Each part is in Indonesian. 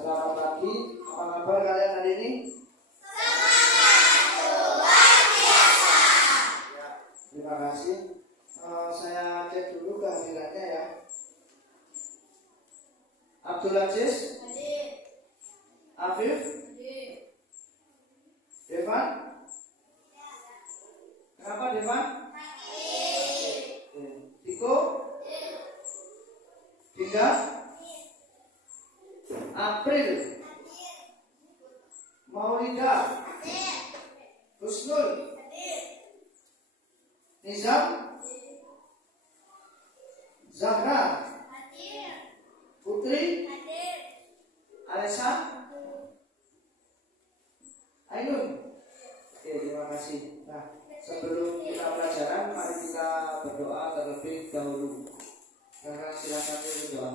Selamat pagi. Apa kabar kalian hari ini? Luar biasa. Ya, terima kasih. Saya cek dulu kehadirannya ya. Abdul Aziz, Hadir. Afif, Hadir. Devan. Kenapa Devan? Tiko, Dinda, April, Maulida, Husnul, Nizam, Zahra, Putri, Alessa, Ainun. Oke, terima kasih. Nah, sebelum kita pelajaran, mari kita berdoa terlebih dahulu. Karena silakan berdoa.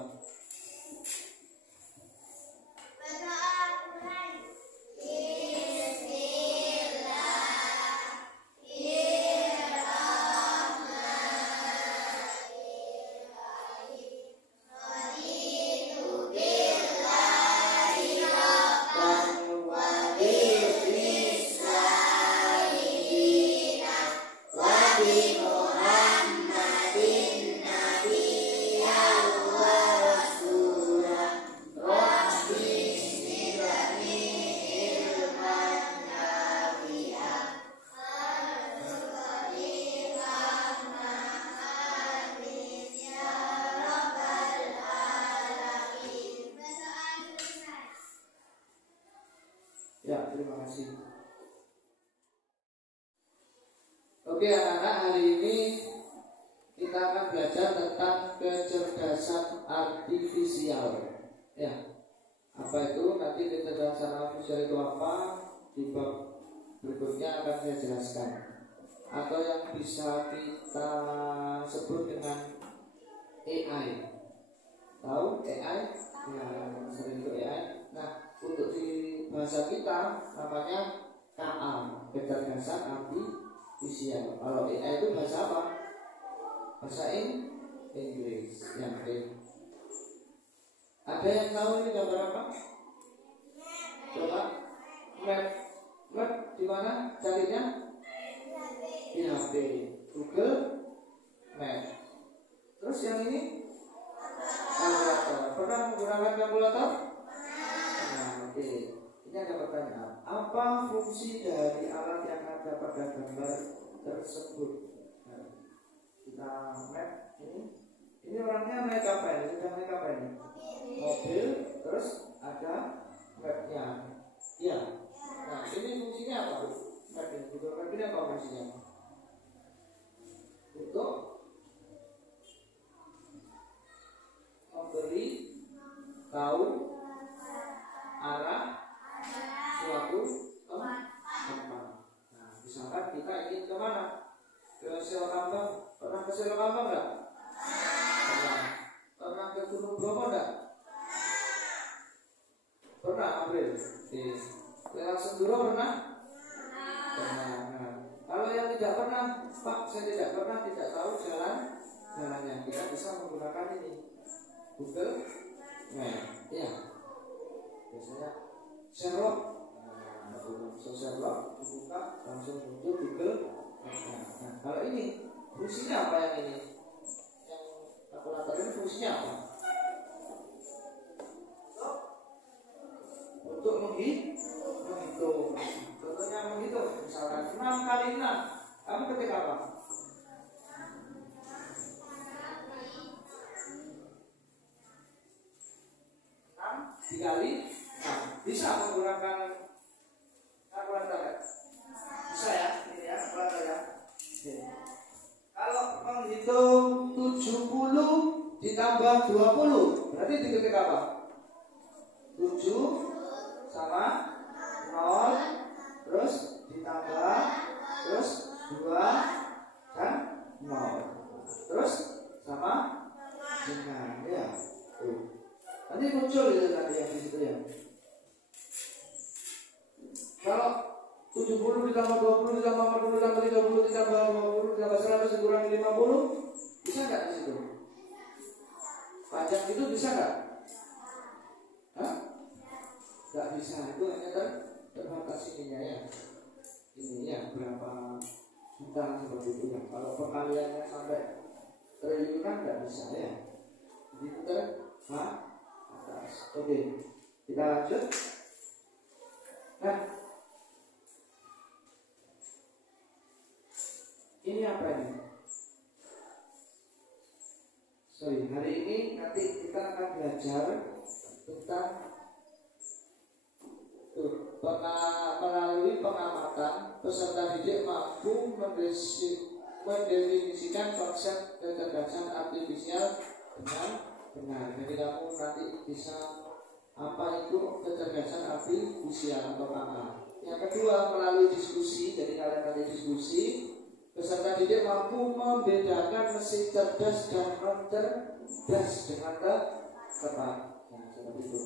Ya, terima kasih. Oke anak-anak, hari ini kita akan belajar tentang kecerdasan artifisial. Ya, apa itu? Nanti kecerdasan artifisial itu apa? Di bab berikutnya akan saya jelaskan. Atau yang bisa kita sebut dengan AI. Tahu AI? Ya, sering itu AI. Nah, untuk di bahasa kita namanya KA, kecerdasan artifisial. Kalau AI itu bahasa apa? Bahasa Inggris. Yakin? Ada yang tahu ini gambar apa? Coba. Map di mana carinya? Di HP. Google Map. Terus yang ini? Kalkulator. Pernah menggunakan kalkulator? Nah, oke. Ini ada pertanyaan. Apa fungsi dari alat yang ada pada gambar tersebut? Nah, kita map ini. Ini orangnya naik apa ini? Sedang naik apa ini? Mobil. Terus ada mapnya. Ya. Nah, ini fungsinya apa? Map ini. Google Map ini apa fungsinya? Untuk memberi tahu arah suatu tempat. Nah, misalkan kita ingin ke mana? Ke Selokambang. Pernah ke Selokambang enggak? Pernah. Pernah ke Gunung Bromo enggak? Pernah, April. Lewat Senduro pernah? Pernah. Nah, kalau yang tidak pernah, Pak, saya tidak pernah, tidak tahu jalannya, kita bisa menggunakan ini, Google Map. Ya. Biasanya Sherlock. Sherlock dibuka langsung muncul Google. Nah, kalau ini fungsinya apa yang ini? Yang kalkulator ini fungsinya apa? Untuk menghitung. Contohnya menghitung. Misalkan 6 kali 6. Kamu ketik apa? 6 dikali. Nah, bisa menggunakan kalkulator ya? Bisa ya? Ini ya, kalkulator ya. Kalau menghitung 70 ditambah 20, berarti diketik apa? 7 sama 0, terus ditambah, terus 2 dan 0, terus sama dengan ya. Nanti muncul itu tadi yang di situ ya. Kalau 70 ditambah 20 ditambah 40 ditambah 30 ditambah 20 ditambah 100 dikurangi 50, bisa nggak di situ? Panjang itu bisa nggak? Hah? bisa, itu hanya terbatas ininya ya. Ini ya berapa juta seperti itu ya. Kalau perkaliannya sampai triliunan nggak bisa ya. Jadi itu terbatas. Oke, kita lanjut. Nah, ini apa ini? Sorry, hari ini nanti kita akan belajar tentang melalui pengamatan peserta didik mampu mendefinisikan konsep kecerdasan artifisial dengan benar. Jadi kamu nanti bisa apa itu kecerdasan artifisial atau apa. Yang kedua, melalui diskusi. Jadi kalian nanti diskusi, peserta didik mampu membedakan mesin cerdas dan non cerdas dengan tepat. Nah, seperti itu.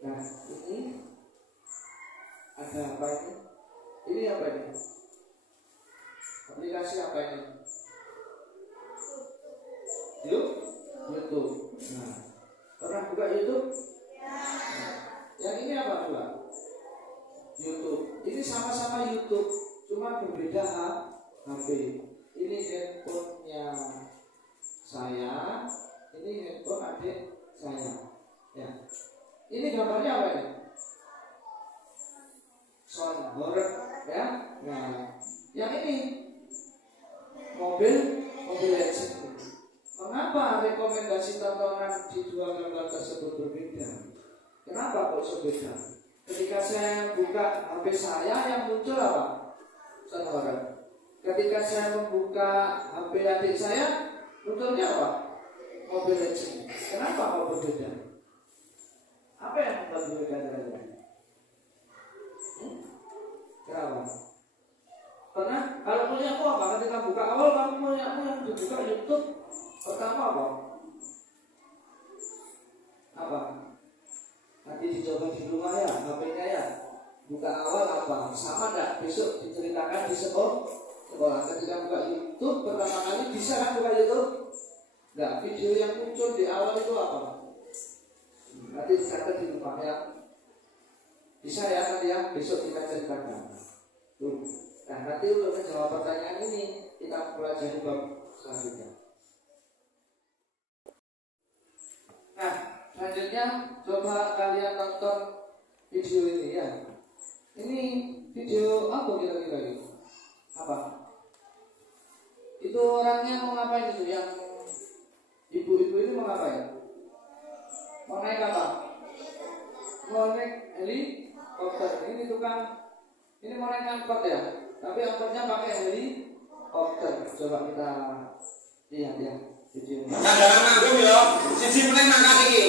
Nah, ini ada apa ini? Ini apa ini? Aplikasi apa ini? YouTube. Nah, pernah buka YouTube? Nah, yang ini apa pula? YouTube. Ini sama-sama YouTube, cuma berbeda HP. Ini handphonenya saya, ini handphone adik saya. Ya. Ini gambarnya apa ini? Soundboard ya. Nah, yang ini mobil legend. Mengapa rekomendasi tontonan di dua gambar tersebut berbeda? Kenapa kok berbeda? Ketika saya buka HP saya, yang muncul apa? Soundboard. Ketika saya membuka HP adik saya, munculnya apa? Mobil legend. Kenapa kok berbeda? Apa yang membuat berbeda? Kenapa? Karena kalau punya aku apa? Ketika buka awal kamu punya aku yang dibuka YouTube pertama apa? Apa? Nanti dicoba di rumah ya, HP-nya ya. Buka awal apa? Sama enggak? Besok diceritakan di sekolah. Ketika buka YouTube pertama kali bisa kan buka YouTube? Enggak, video yang muncul di awal itu apa? Nanti dicatat di rumah ya. Bisa ya nanti ya, besok kita ceritakan. Tuh. Nah, nanti untuk menjawab pertanyaan ini kita pelajari bab selanjutnya. Nah, selanjutnya coba kalian tonton video ini ya. Ini video apa kira-kira ini? Apa? Itu orangnya mau ngapain itu? Yang ibu-ibu ini mau ngapain? Mau naik apa? Mau naik helikopter. Ini tukang, ini mau naik angkot ya. Tapi angkotnya pakai helikopter. Coba kita lihat ya video ini. Nah, dalam nanggung ya, sisi meneng mangkat iki.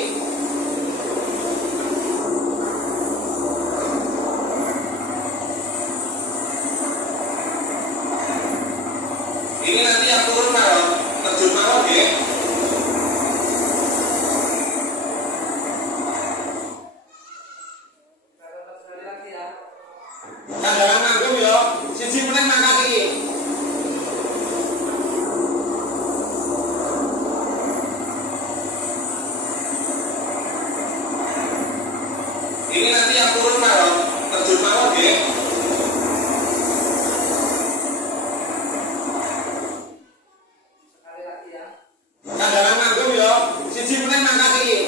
Ini nanti yang turun mawon, terjun mawon nggih. Nah, dalam nanggung ya, sisi meneng mangkat iki. Ini nanti yang turun mawon, terjun mawon nggih. Sekali lagi ya. Nah, dalam nanggung ya, sisi meneng mangkat iki.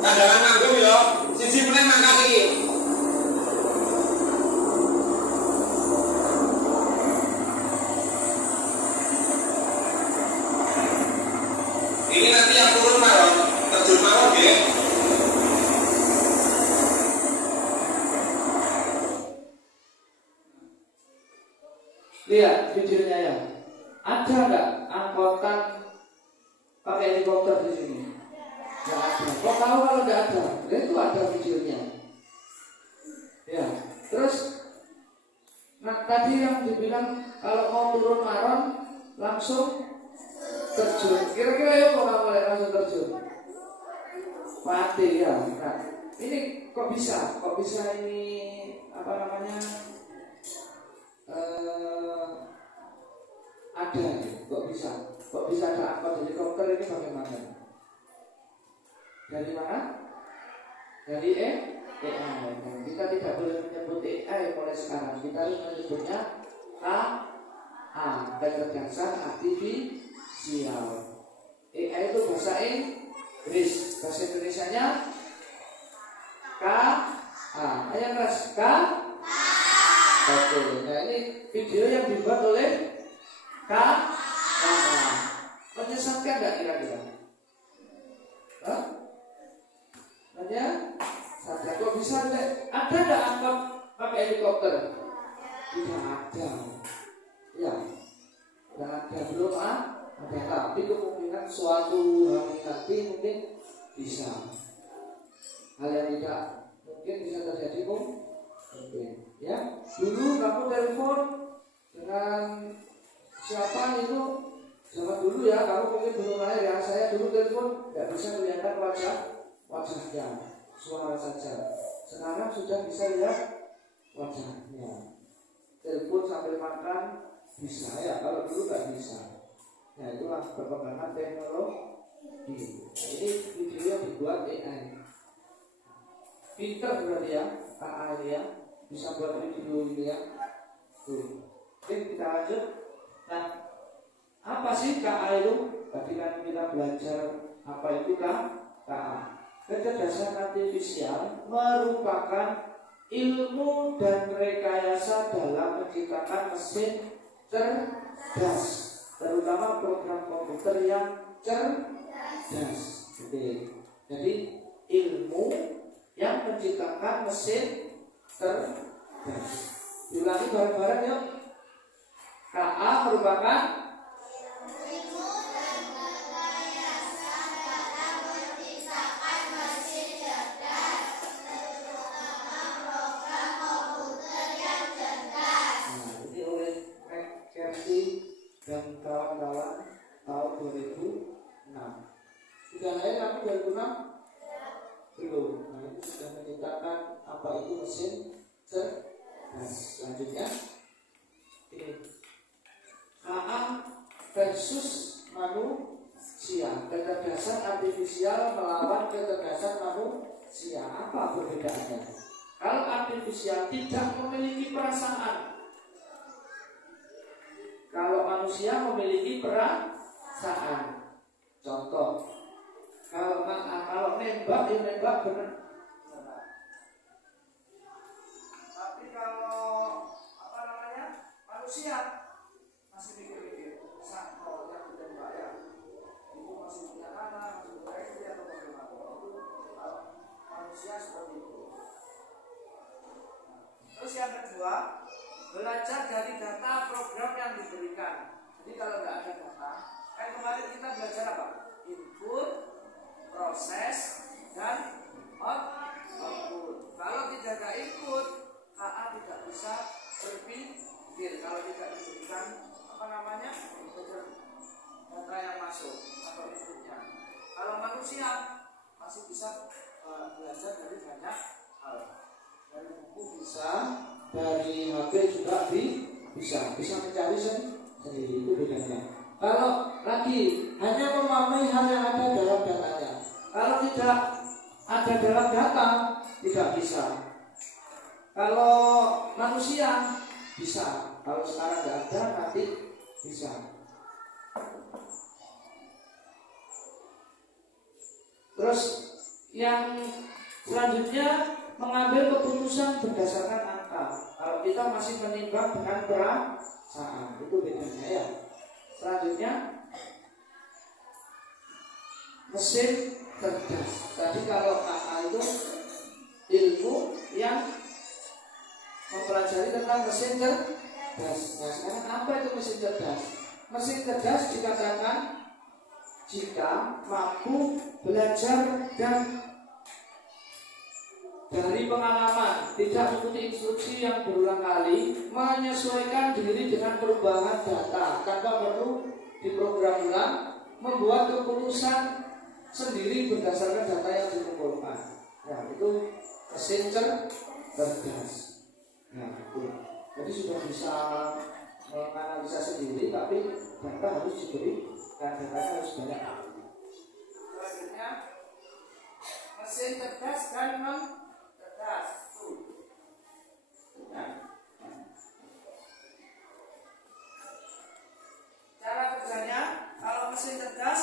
Nah, dalam nanggung ya, sisi meneng mangkat iki. Ini nanti yang turun mawon, terjun mawon nggih. Lihat videonya ya. Ada nggak angkutan pakai helikopter di sini? Nggak ada. Kok tahu kalau nggak ada? Itu ada videonya. Ya. Terus, nah tadi yang dibilang kalau mau turun maron langsung terjun. Kira-kira ya kok kamu langsung terjun? Mati ya. Nah, ini kok bisa? Kok bisa ini apa namanya? Ada, kok bisa? Kok bisa ada angkot helikopter ini bagaimana? Dari mana? Dari AI. Nah, kita tidak boleh menyebut AI mulai sekarang. Kita harus menyebutnya KA, kecerdasan artifisial. AI itu bahasa Inggris, bahasa Indonesianya KA. Ayo kelas K. Oke, nah ini video yang dibuat oleh KA. Menyesatkan nggak kira-kira? Saja kok bisa ada nggak angkot pakai helikopter? Tidak ada. Ya, tidak ada, belum ada, tapi kemungkinan suatu hari nanti mungkin bisa. Hal yang tidak mungkin bisa terjadi mungkin. Ya, dulu kamu telepon dengan siapa itu? Zaman dulu ya, kamu mungkin belum lahir ya. Saya dulu telepon nggak bisa kelihatan wajahnya, suara saja. Sekarang sudah bisa lihat wajahnya. Telepon sambil makan bisa ya, kalau dulu nggak bisa. Nah, itulah perkembangan teknologi. Ini video yang dibuat AI. Pinter berarti ya, AI ya, bisa buat video ini ya. Tuh. Oke, kita lanjut. Nah, apa sih KA itu? Tadi kan kita belajar apa itu KA. Kecerdasan artifisial merupakan ilmu dan rekayasa dalam menciptakan mesin cerdas, terutama program komputer yang cerdas. Jadi ilmu yang menciptakan mesin cerdas. Diulangi bareng-bareng yuk. KA merupakan dan kawan-kawan tahun 2006. Sudah lahir kamu 2006? Belum. Nah, itu sudah menciptakan apa itu mesin cerdas. Selanjutnya ini KA versus manusia. Kecerdasan artifisial melawan kecerdasan manusia. Apa perbedaannya? Kalau artifisial tidak memiliki perasaan, kalau manusia memiliki perasaan. Contoh, kalau nembak ya nembak benar. Tapi kalau manusia masih mikir-mikir, kalau yang ditembak ya itu masih punya anak, masih punya istri atau bagaimana. Kalau manusia seperti itu. Terus yang kedua, belajar dari data program yang diberikan. Jadi kalau nggak ada data, kayak kemarin kita belajar apa? Input, proses, dan output. Kalau tidak ada input, KA tidak bisa berpikir. Kalau tidak diberikan data yang masuk atau inputnya. Kalau manusia masih bisa belajar dari banyak hal. Dari buku bisa, dari HP juga bisa mencari sendiri, itu bedanya. Kalau lagi hanya memahami hal yang ada dalam datanya, kalau tidak ada dalam data tidak bisa. Kalau manusia bisa, kalau sekarang tidak ada nanti bisa. Terus yang selanjutnya mengambil keputusan berdasarkan angka. Kalau kita masih menimbang dengan perasaan, itu bedanya ya. Selanjutnya mesin cerdas. Tadi kalau KA itu ilmu yang mempelajari tentang mesin cerdas. Nah, sekarang apa itu mesin cerdas? Mesin cerdas dikatakan jika mampu belajar dan dari pengalaman, tidak mengikuti instruksi yang berulang kali, menyesuaikan diri dengan perubahan data tanpa perlu diprogram ulang, membuat keputusan sendiri berdasarkan data yang dikumpulkan. Nah, itu mesin cerdas. Nah, itu. Jadi sudah bisa menganalisa sendiri, tapi data harus diberi Kata-kata harus banyak. Selanjutnya mesin cerdas dan non cerdas. Ya. Cara kerjanya, kalau mesin cerdas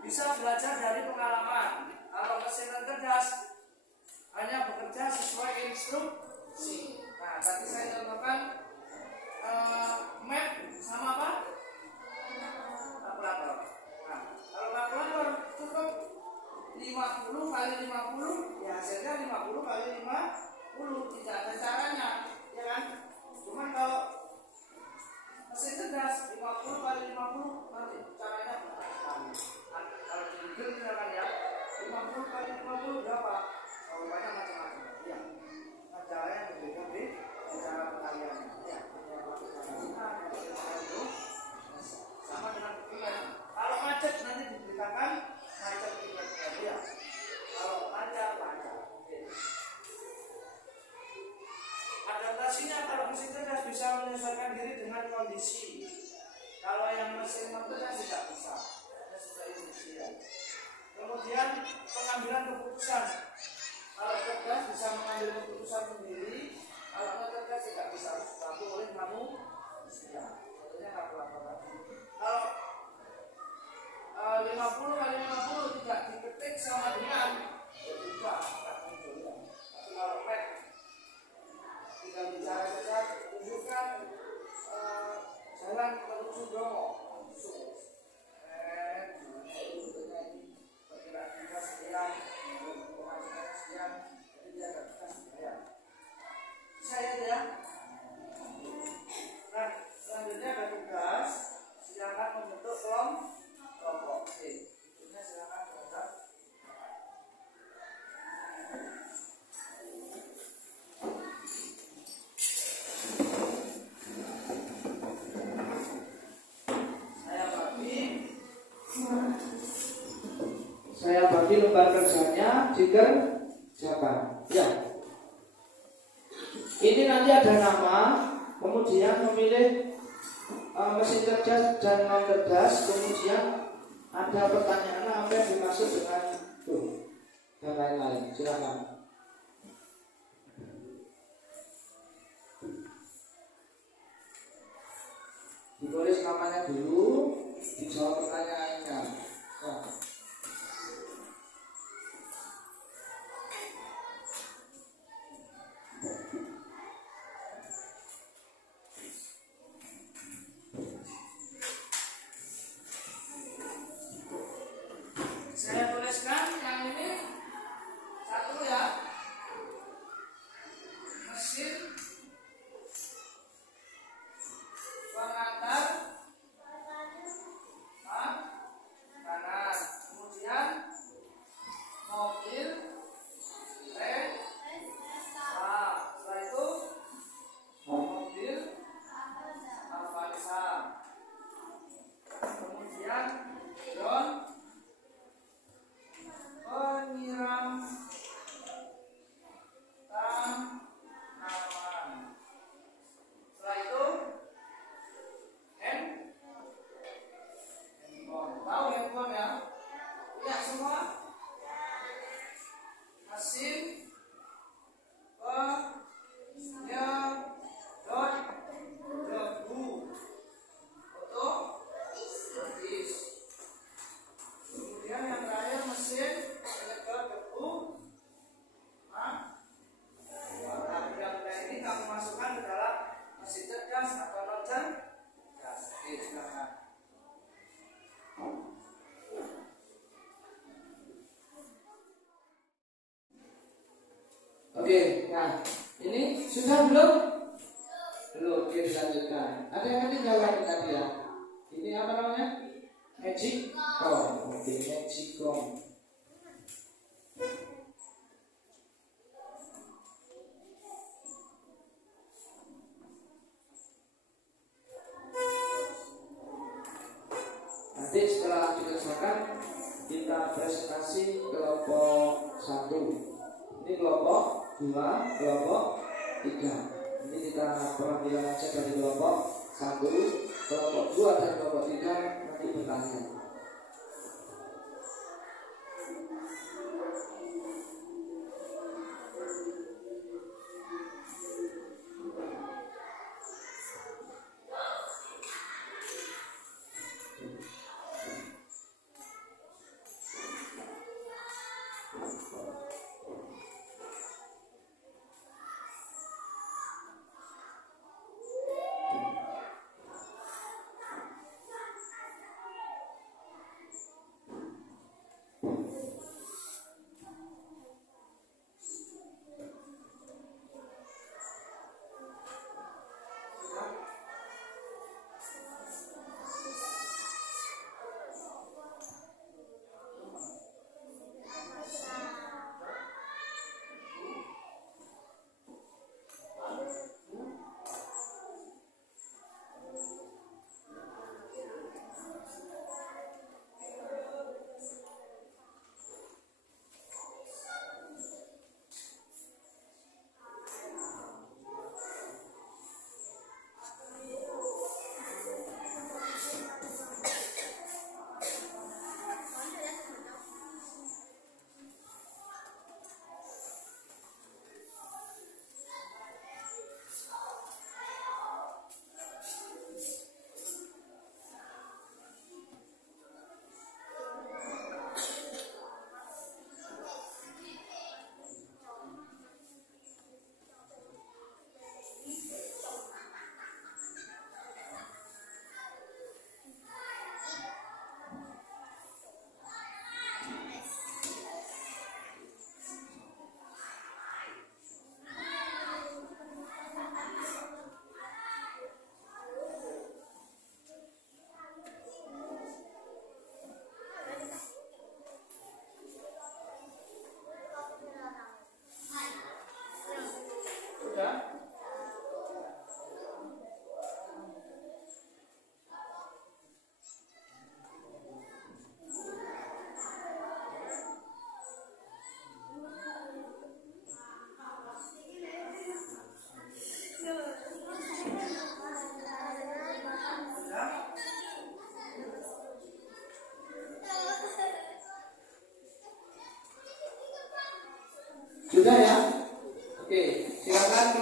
bisa belajar dari pengalaman. Kalau mesin non cerdas hanya bekerja sesuai instruksi. Nah, tadi saya contohkan map sama apa? Kalkulator. Nah, kalau kalkulator cukup 50 kali 50, ya hasilnya 50 kali 50, tidak ada caranya, ya kan? Cuman kalau mesin cerdas 50 kali 50 nanti caranya berapa? Kalau di Google misalkan ya 50 kali 50 berapa? Jawabannya macam-macam. Ya. Nah, caranya berbeda-beda, cara pengaliannya. Ya. Sama dengan pikiran. Kalau macet nanti diberitakan macet pikirannya dia. Kalau lancar. Adaptasinya, kalau mesin cerdas bisa menyesuaikan diri dengan kondisi. Kalau yang mesin non cerdas tidak bisa. Hanya sesuai instruksi. Kemudian pengambilan keputusan. Kalau cerdas bisa mengambil keputusan sendiri. Kalau non cerdas tidak bisa. Tapi oleh manusia. Contohnya kalkulator. Kalau 50 kali 50 tidak diketik sama dengan ya tidak muncul ya. Tapi kalau pet tinggal bicara saja, tunjukkan jalan menuju Bromo langsung. Itu bentuknya ini perkiraan kita sekian, pemasangan sekian, jadi dia akan kita sekian. Saya ya. Nah, selanjutnya ada tugas. Silakan membentuk kelompok. Berikutnya silakan membentuk. Saya bagi lembar kerjanya dikerjakan. Ya. Ini nanti ada nama, kemudian memilih mesin cerdas dan non cerdas, kemudian ada pertanyaan apa yang dimaksud dengan itu dan lain-lain. Silakan. Ditulis namanya dulu, dijawab pertanyaannya. Nah. Saya tuliskan yang ini satu ya, mesin pengantar makanan, kemudian mobil setelah itu mobil Avanza, kemudian drone penyiram tanaman. Setelah itu handphone. Tahu handphone ya? Lihat semua. Mesin penyedot debu. Otomatis. Kemudian yang terakhir mesin penyedot debu. Ini kamu masukkan ke dalam mesin cerdas atau non cerdas. Silakan. Oke, nah ini sudah belum? Belum, oke dilanjutkan. Ada yang ketinggalan tadi ya? Ini apa namanya? Magic Comb. Oke, Magic Comb. Nanti setelah dikerjakan kita presentasi kelompok 1. Ini kelompok 2, kelompok 3. Ini kita pengambilan aja dari kelompok 1, kelompok 2 dan kelompok 3 nanti bertanya.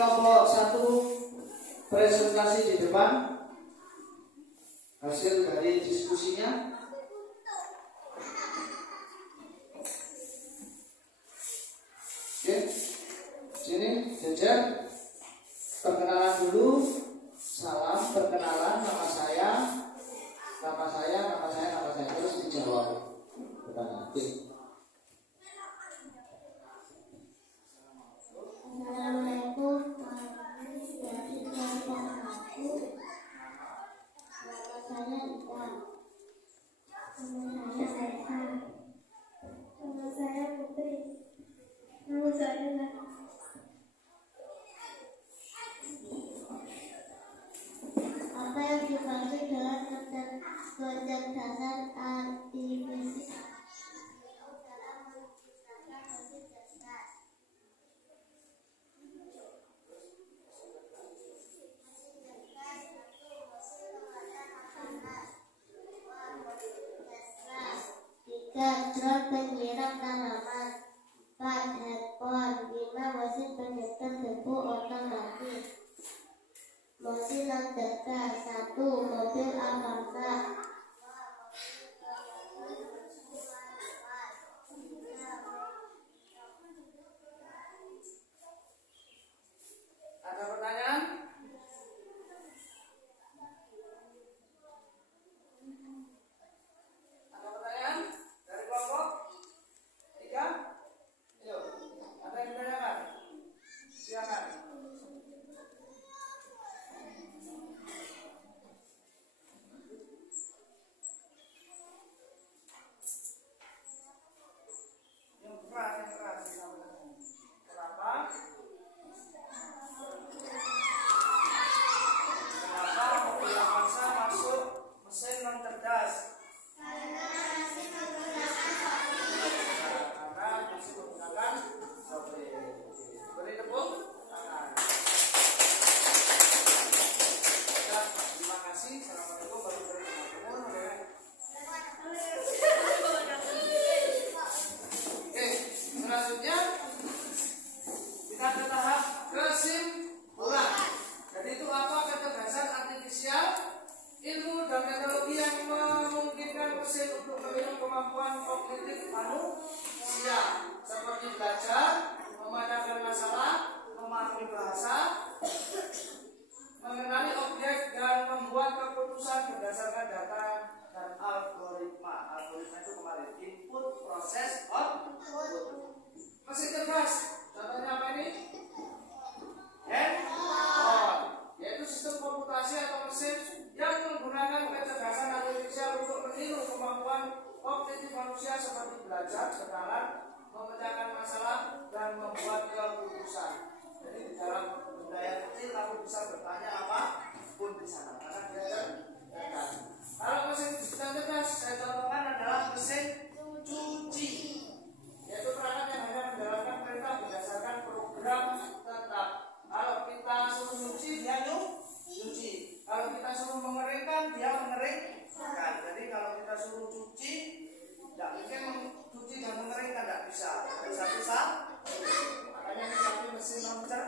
kelompok 1 presentasi di depan hasil dari diskusinya. Oke, sini jajar. Perkenalan dulu. Salam, perkenalan, nama saya. Terus dijawab. Oke. Assalamualaikum warahmatullahi wabarakatuh. Nama saya Ida. Nama saya Aisyah. Nama saya Putri. Nama saya Nana. Apa yang dimaksud dengan kecerdasan artifisial? Dalam menciptakan mesin cerdas. Drone penyiram tanaman. 4. Handphone. 5. Mesin penyetor debu otomatis. Mesin non cerdas. 1. Mobil Avanza. Ada pertanyaan? Ada pertanyaan dari kelompok 3? Ayo, ada yang ditanyakan? Silakan. Yang keras. Kenapa? Kenapa mobil Avanza masuk mesin non cerdas? Karena masih menggunakan software. Beri tepuk tangan. Ya, terima kasih. Assalamualaikum warahmatullahi wabarakatuh. Oke, selanjutnya kita ke tahap kesimpulan. Jadi itu apa kecerdasan artifisial? Ilmu dan teknologi yang memungkinkan mesin untuk meniru kemampuan kognitif manusia seperti belajar, memecahkan masalah, memahami bahasa, mengenali objek dan membuat keputusan berdasarkan data dan algoritma. Algoritma itu kemarin input, proses, output. Mesin cerdas, contohnya apa ini? Handphone, yaitu sistem komputasi atau mesin yang menggunakan kecerdasan artifisial untuk meniru kemampuan kognitif manusia seperti belajar, kenalan, memecahkan masalah, dan membuat keputusan. Jadi di dalam budaya kecil kamu bisa bertanya apapun di sana karena dia cerdas. Kalau mesin cerdas saya contohkan adalah mesin cuci, yaitu perangkat yang hanya menjalankan perintah berdasarkan program tetap. Kalau kita suruh nyuci dia nyuci. Kalau kita suruh mengeringkan dia mengeringkan. Jadi kalau kita suruh cuci tidak mungkin mencuci dan mengeringkan, tidak bisa. Bisa. Makanya ini mesin non cerdas.